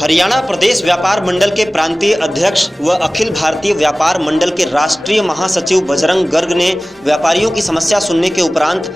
हरियाणा प्रदेश व्यापार मंडल के प्रांतीय अध्यक्ष व अखिल भारतीय व्यापार मंडल के राष्ट्रीय महासचिव बजरंग गर्ग ने व्यापारियों की समस्या सुनने के उपरांत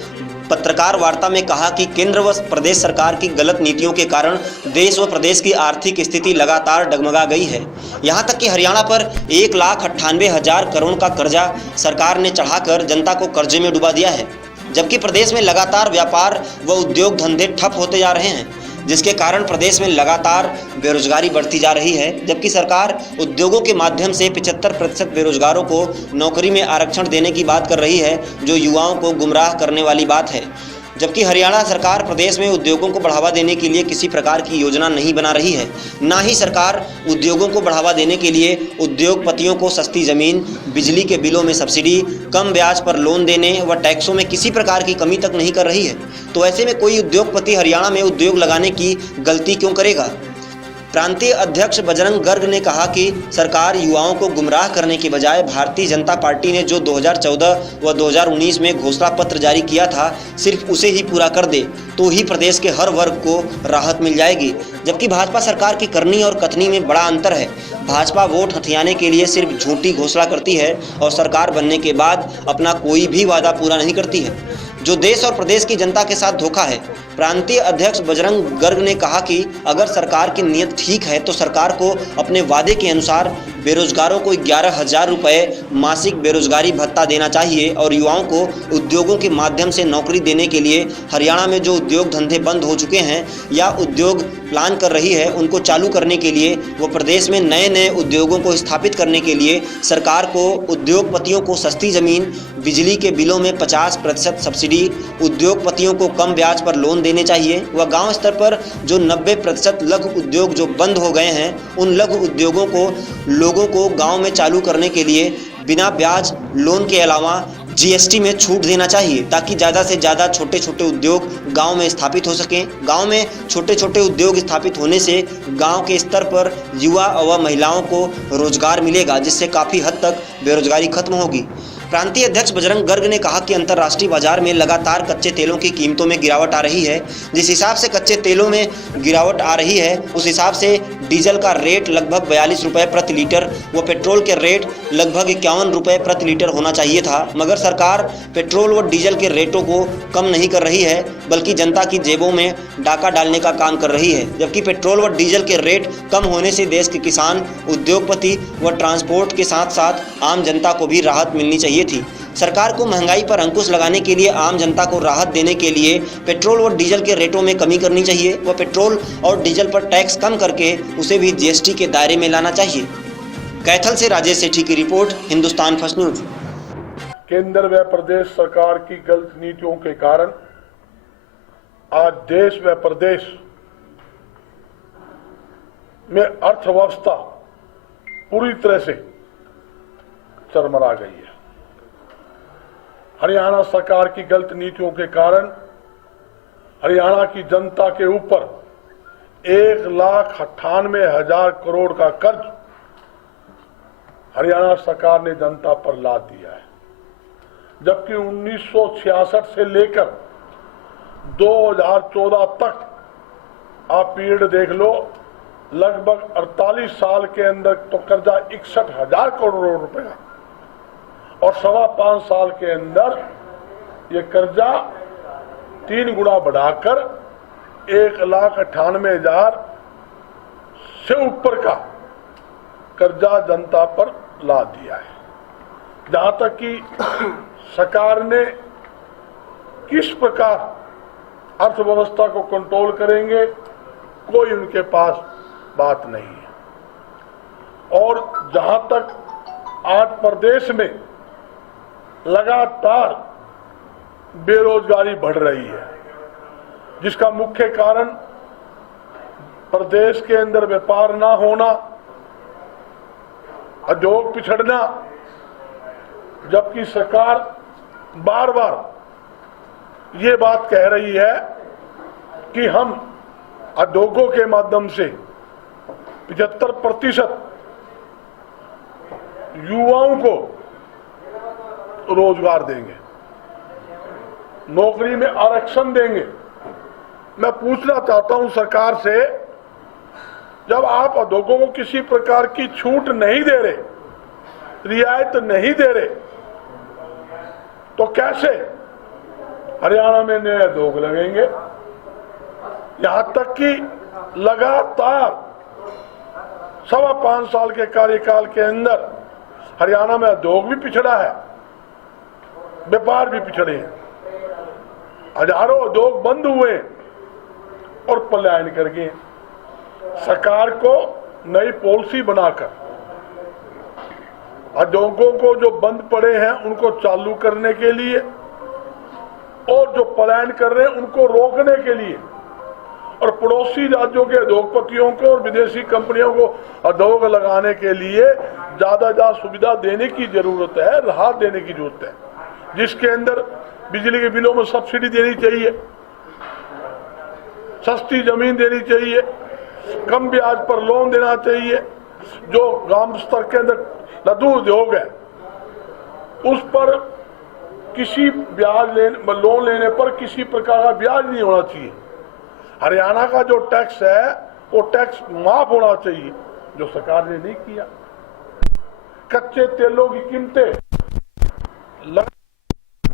पत्रकार वार्ता में कहा कि केंद्र व प्रदेश सरकार की गलत नीतियों के कारण देश व प्रदेश की आर्थिक स्थिति लगातार डगमगा गई है। यहां तक कि हरियाणा पर 1,98,000 करोड़ का कर्जा सरकार ने चढ़ाकर जनता को कर्जे में डुबा दिया है, जबकि प्रदेश में लगातार व्यापार व उद्योग धंधे ठप होते जा रहे हैं, जिसके कारण प्रदेश में लगातार बेरोजगारी बढ़ती जा रही है। जबकि सरकार उद्योगों के माध्यम से 75% बेरोजगारों को नौकरी में आरक्षण देने की बात कर रही है, जो युवाओं को गुमराह करने वाली बात है। जबकि हरियाणा सरकार प्रदेश में उद्योगों को बढ़ावा देने के लिए किसी प्रकार की योजना नहीं बना रही है। ना ही सरकार उद्योगों को बढ़ावा देने के लिए उद्योगपतियों को सस्ती ज़मीन, बिजली के बिलों में सब्सिडी, कम ब्याज पर लोन देने व टैक्सों में किसी प्रकार की कमी तक नहीं कर रही है। तो ऐसे में कोई उद्योगपति हरियाणा में उद्योग लगाने की गलती क्यों करेगा? प्रांतीय अध्यक्ष बजरंग गर्ग ने कहा कि सरकार युवाओं को गुमराह करने के बजाय भारतीय जनता पार्टी ने जो 2014 व 2019 में घोषणा पत्र जारी किया था, सिर्फ उसे ही पूरा कर दे तो ही प्रदेश के हर वर्ग को राहत मिल जाएगी। जबकि भाजपा सरकार की करनी और कथनी में बड़ा अंतर है। भाजपा वोट हथियाने के लिए सिर्फ झूठी घोषणा करती है और सरकार बनने के बाद अपना कोई भी वादा पूरा नहीं करती है, जो देश और प्रदेश की जनता के साथ धोखा है। प्रांतीय अध्यक्ष बजरंग गर्ग ने कहा कि अगर सरकार की नीयत ठीक है तो सरकार को अपने वादे के अनुसार बेरोजगारों को 11,000 रुपये मासिक बेरोजगारी भत्ता देना चाहिए और युवाओं को उद्योगों के माध्यम से नौकरी देने के लिए हरियाणा में जो उद्योग धंधे बंद हो चुके हैं या उद्योग प्लान कर रही है, उनको चालू करने के लिए व प्रदेश में नए नए उद्योगों को स्थापित करने के लिए सरकार को उद्योगपतियों को सस्ती ज़मीन, बिजली के बिलों में 50% सब्सिडी, उद्योगपतियों को कम ब्याज पर लोन देने चाहिए व गांव स्तर पर जो 90% लघु उद्योग जो बंद हो गए हैं, उन लघु उद्योगों को लोगों को गांव में चालू करने के लिए बिना ब्याज लोन के अलावा जीएसटी में छूट देना चाहिए, ताकि ज़्यादा से ज़्यादा छोटे छोटे उद्योग गांव में स्थापित हो सकें। गांव में छोटे छोटे उद्योग स्थापित होने से गांव के स्तर पर युवा व महिलाओं को रोजगार मिलेगा, जिससे काफ़ी हद तक बेरोजगारी खत्म होगी। प्रांतीय अध्यक्ष बजरंग गर्ग ने कहा कि अंतर्राष्ट्रीय बाजार में लगातार कच्चे तेलों की कीमतों में गिरावट आ रही है। जिस हिसाब से कच्चे तेलों में गिरावट आ रही है, उस हिसाब से डीजल का रेट लगभग 42 रुपये प्रति लीटर व पेट्रोल के रेट लगभग 51 रुपये प्रति लीटर होना चाहिए था, मगर सरकार पेट्रोल व डीजल के रेटों को कम नहीं कर रही है, बल्कि जनता की जेबों में डाका डालने का काम कर रही है। जबकि पेट्रोल व डीजल के रेट कम होने से देश के किसान, उद्योगपति व ट्रांसपोर्ट के साथ साथ आम जनता को भी राहत मिलनी चाहिए थी। सरकार को महंगाई पर अंकुश लगाने के लिए आम जनता को राहत देने के लिए पेट्रोल और डीजल के रेटों में कमी करनी चाहिए व पेट्रोल और डीजल पर टैक्स कम करके उसे भी जीएसटी के दायरे में लाना चाहिए। कैथल से राजेश सेठी की रिपोर्ट, हिंदुस्तान फर्स्ट न्यूज। केंद्र व प्रदेश सरकार की गलत नीतियों के कारण आज देश व प्रदेश में अर्थव्यवस्था पूरी तरह से चरमरा गई है। हरियाणा सरकार की गलत नीतियों के कारण हरियाणा की जनता के ऊपर 1,98,000 करोड़ का कर्ज हरियाणा सरकार ने जनता पर लाद दिया है, जबकि 1966 से लेकर 2014 तक आप पीरियड देख लो, लगभग 48 साल के अंदर तो कर्जा 61,000 करोड़ रुपए और 5.25 साल के अंदर ये कर्जा 3 गुना बढ़ाकर 1,98,000 से ऊपर का कर्जा जनता पर ला दिया है। जहां तक कि सरकार ने किस प्रकार अर्थव्यवस्था को कंट्रोल करेंगे, कोई उनके पास बात नहीं है। और जहां तक आज प्रदेश में लगातार बेरोजगारी बढ़ रही है, जिसका मुख्य कारण प्रदेश के अंदर व्यापार ना होना, उद्योग पिछड़ना, जबकि सरकार बार बार ये बात कह रही है कि हम उद्योगों के माध्यम से 75% युवाओं को रोजगार देंगे, नौकरी में आरक्षण देंगे। मैं पूछना चाहता हूं सरकार से जब आप उद्योगों को किसी प्रकार की छूट नहीं दे रहे, रियायत नहीं दे रहे, तो कैसे हरियाणा में नए उद्योग लगेंगे? यहां तक कि लगातार 5.25 साल के कार्यकाल के अंदर हरियाणा में उद्योग भी पिछड़ा है, व्यापार भी पिछड़े हैं। हजारों उद्योग बंद हुए और पलायन कर गए। सरकार को नई पॉलिसी बनाकर उद्योगों को जो बंद पड़े हैं उनको चालू करने के लिए और जो पलायन कर रहे हैं उनको रोकने के लिए और पड़ोसी राज्यों के उद्योगपतियों को और विदेशी कंपनियों को उद्योग लगाने के लिए ज्यादा सुविधा देने की जरूरत है, राहत देने की जरूरत है, जिसके अंदर बिजली के बिलों में सब्सिडी देनी चाहिए, सस्ती जमीन देनी चाहिए, कम ब्याज पर लोन देना चाहिए। जो ग्राम स्तर के अंदर लघु उद्योग है उस पर किसी लोन लेने पर किसी प्रकार का ब्याज नहीं होना चाहिए। हरियाणा का जो टैक्स है वो टैक्स माफ होना चाहिए, जो सरकार ने नहीं किया। कच्चे तेलों की कीमतें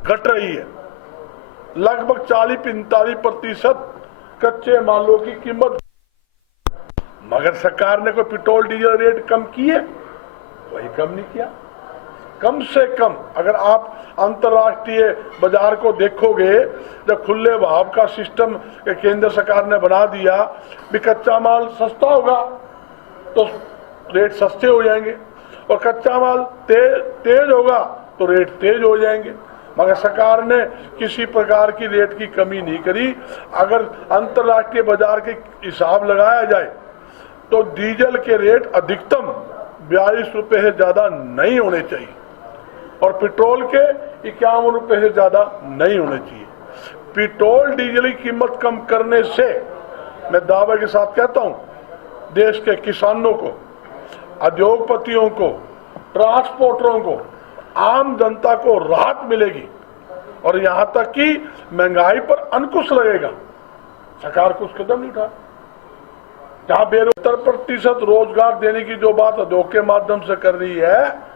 घट रही है, लगभग 40-45% कच्चे मालों की कीमत, मगर सरकार ने कोई पेट्रोल डीजल रेट कम किए? कोई कम नहीं किया। कम से कम अगर आप अंतर्राष्ट्रीय बाजार को देखोगे, जब खुले भाव का सिस्टम केंद्र सरकार ने बना दिया, भी कच्चा माल सस्ता होगा तो रेट सस्ते हो जाएंगे और कच्चा माल तेज होगा तो रेट तेज हो जाएंगे। मगर सरकार ने किसी प्रकार की रेट की कमी नहीं करी। अगर अंतर्राष्ट्रीय बाजार के हिसाब लगाया जाए तो डीजल के रेट अधिकतम 42 रुपए से ज्यादा नहीं होने चाहिए और पेट्रोल के 51 रुपए से ज्यादा नहीं होने चाहिए। पेट्रोल डीजल की कीमत कम करने से मैं दावे के साथ कहता हूं, देश के किसानों को, उद्योगपतियों को, ट्रांसपोर्टरों को, आम जनता को राहत मिलेगी और यहां तक कि महंगाई पर अंकुश लगेगा। सरकार को उस कदम नहीं उठा। जहां 70% रोजगार देने की जो बात उद्योग के माध्यम से कर रही है,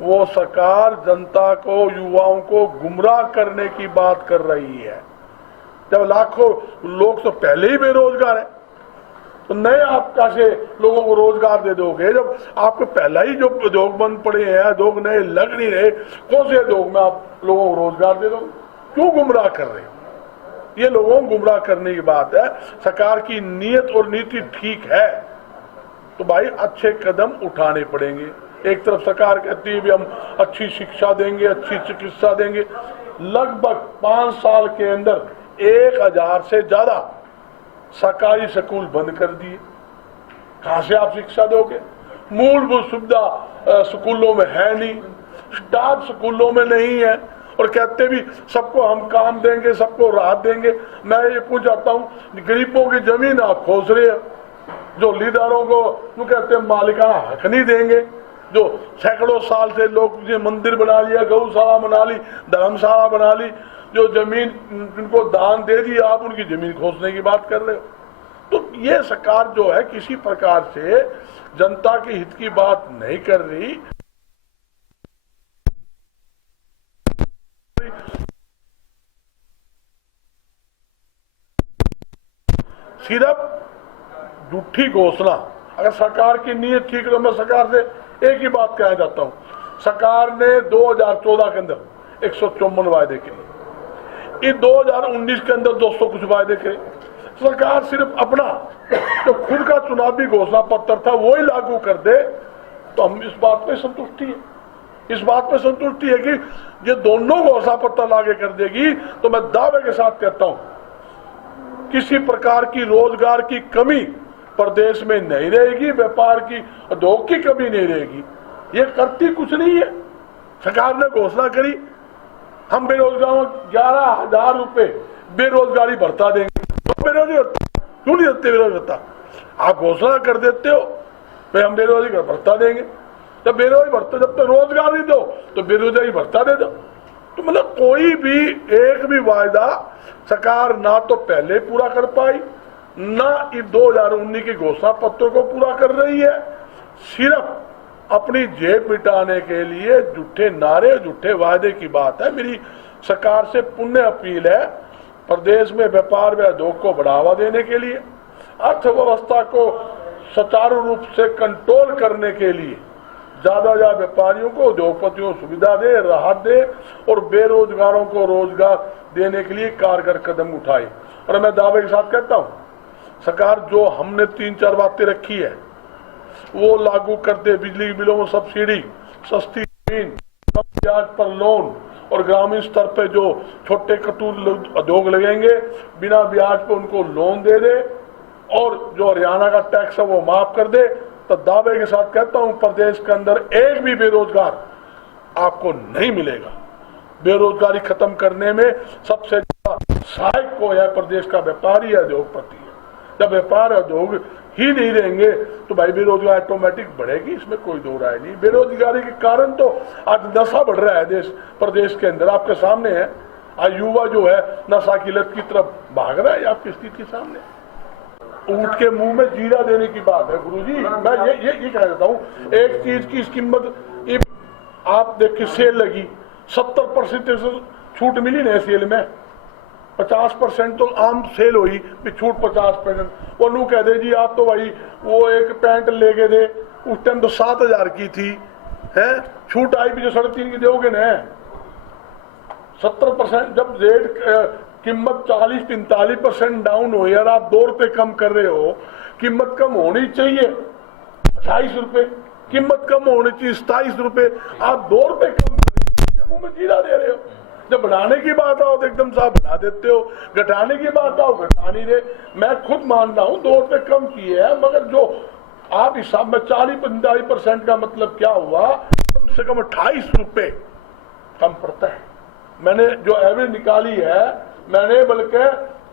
वो सरकार जनता को, युवाओं को गुमराह करने की बात कर रही है। जब लाखों लोग तो पहले ही बेरोजगार है तो नए आप कैसे लोगों को रोजगार दे दोगे? जब आपके पहला ही जो उद्योग बंद पड़े हैं, उद्योग नए लग नहीं रहे, कौन से उद्योग में आप लोगों को रोजगार दे दोगे? क्यों गुमराह कर रहे हो? ये लोगों को गुमराह करने की बात है। सरकार की नीयत और नीति ठीक है तो भाई अच्छे कदम उठाने पड़ेंगे। एक तरफ सरकार कहती है भी हम अच्छी शिक्षा देंगे, अच्छी चिकित्सा देंगे। लगभग 5 साल के अंदर 1000 से ज्यादा सरकारी स्कूल बंद कर दिए। कहां से आप शिक्षा दोगे? मूलभूत सुविधा स्कूलों में है नहीं, स्टाफ स्कूलों में नहीं है और कहते भी सबको हम काम देंगे, सबको राहत देंगे। मैं ये पूछ चाहता हूँ, गरीबों की जमीन आप खोस रहे हो, जो लीडरों को जो कहते हैं मालिकाना हक नहीं देंगे, जो सैकड़ों साल से लोग मंदिर बना लिया, गौशाला बना ली, धर्मशाला बना ली, जो जमीन जिनको दान दे दी, आप उनकी जमीन खोसने की बात कर रहे हो। तो ये सरकार जो है किसी प्रकार से जनता के हित की बात नहीं कर रही। सिर्फ झूठी घोषणा। अगर सरकार की नीयत ठीक है तो मैं सरकार से एक ही बात कहना चाहता हूं, सरकार ने 2014 के अंदर 154 वायदे किए, इस 2019 के अंदर 200 कुछ वायदे किए। सरकार सिर्फ अपना तो खुद का चुनावी घोषणा पत्र था वही लागू कर दे तो हम इस बात पे संतुष्टि है। इस बात पे संतुष्टि है कि ये दोनों घोषणा पत्र लागू कर देगी तो मैं दावे के साथ कहता हूं किसी प्रकार की रोजगार की कमी प्रदेश में नहीं रहेगी, व्यापार की, उद्योग की कमी नहीं रहेगी। ये करती कुछ नहीं है। सरकार ने घोषणा करी हम बेरोजगारों 11,000 रुपए बेरोजगारी भत्ता देंगे। बेरोजगारी क्यों नहीं देते? बेरोजगारी भत्ता आप घोषणा कर देते हो भाई हम बेरोजगारी भत्ता देंगे, जब बेरोजगारी भत्ता, जब तक रोजगार नहीं दो तो बेरोजगारी भत्ता दे दो। तो मतलब कोई भी एक भी वायदा सरकार ना तो पहले पूरा कर पाई, ना इस 2019 के घोषणा पत्र को पूरा कर रही है, सिर्फ अपनी जेब मिटाने के लिए झूठे नारे, झूठे वादे की बात है। मेरी सरकार से पुण्य अपील है, प्रदेश में व्यापार व उद्योग को बढ़ावा देने के लिए, अर्थव्यवस्था को सुचारू रूप से कंट्रोल करने के लिए ज्यादा व्यापारियों को, उद्योगपतियों को सुविधा दे, राहत दे और बेरोजगारों को रोजगार देने के लिए कारगर कदम उठाए। और मैं दावे के साथ कहता हूं, सरकार जो हमने 3-4 बातें रखी है वो लागू कर दे। बिजली बिलों में सब्सिडी, सस्ती जमीन, कम ब्याज पर लोन और ग्रामीण स्तर पे जो छोटे कुटीर उद्योग लगेंगे बिना ब्याज पे उनको लोन दे दे और जो हरियाणा का टैक्स है वो माफ कर दे। तो दावे के साथ कहता हूं, प्रदेश के अंदर एक भी बेरोजगार आपको नहीं मिलेगा। बेरोजगारी खत्म करने में सबसे ज्यादा सहायक को है प्रदेश का व्यापारी या उद्योगपति है। जब व्यापार उद्योग ही नहीं रहेंगे तो भाई बेरोजगारी ऑटोमेटिक बढ़ेगी, इसमें कोई दो राय नहीं। बेरोजगारी के कारण तो आज नशा बढ़ रहा है प्रदेश के अंदर, आपके सामने है। आज युवा जो है नशा की लत की तरफ भाग रहा है, आपकी स्थिति सामने। ऊंट के मुंह में जीरा देने की बात है गुरुजी। मैं ये कह देता हूँ, एक चीज की कीमत आप देखिए, सेल लगी 70% छूट मिली ना सेल में, 50% तो आम सेल हुई, छूट 50%। वो नू कह दे जी आप तो भाई वो एक पैंट लेके दे, उस टाइम तो 7,000 की थी, है छूट आई भी जो 3.5 की दोगे ना। 70% जब रेट कीमत 40-45% डाउन हो यार, आप 2 रुपए कम कर रहे हो। कीमत कम होनी चाहिए 28 रुपए, कीमत कम होनी चाहिए 27 रुपए, आप 2 रुपए कम कर रहे हो, मुंह में जीरा दे रहे हो। जब बढ़ाने की बात आओ तो एकदम साफ बढ़ा देते हो, घटाने की बात आओ घटा नहीं रहे। मैं खुद मान रहा हूं 2 रुपए कम किए हैं, मगर जो आप हिसाब में 40-45% का मतलब क्या हुआ, कम से कम 28 रुपए कम पड़ता है। मैंने जो एवरेज निकाली है, मैंने बल्कि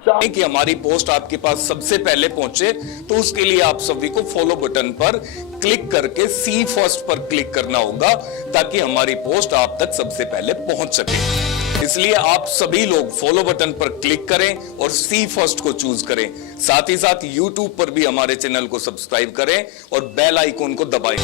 कि हमारी पोस्ट आपके पास सबसे पहले पहुंचे, तो उसके लिए आप सभी को फॉलो बटन पर क्लिक करके सी फर्स्ट पर क्लिक करना होगा, ताकि हमारी पोस्ट आप तक सबसे पहले पहुंच सके। इसलिए आप सभी लोग फॉलो बटन पर क्लिक करें और सी फर्स्ट को चूज करें। साथ ही साथ यूट्यूब पर भी हमारे चैनल को सब्सक्राइब करें और बेल आइकॉन को दबाएं।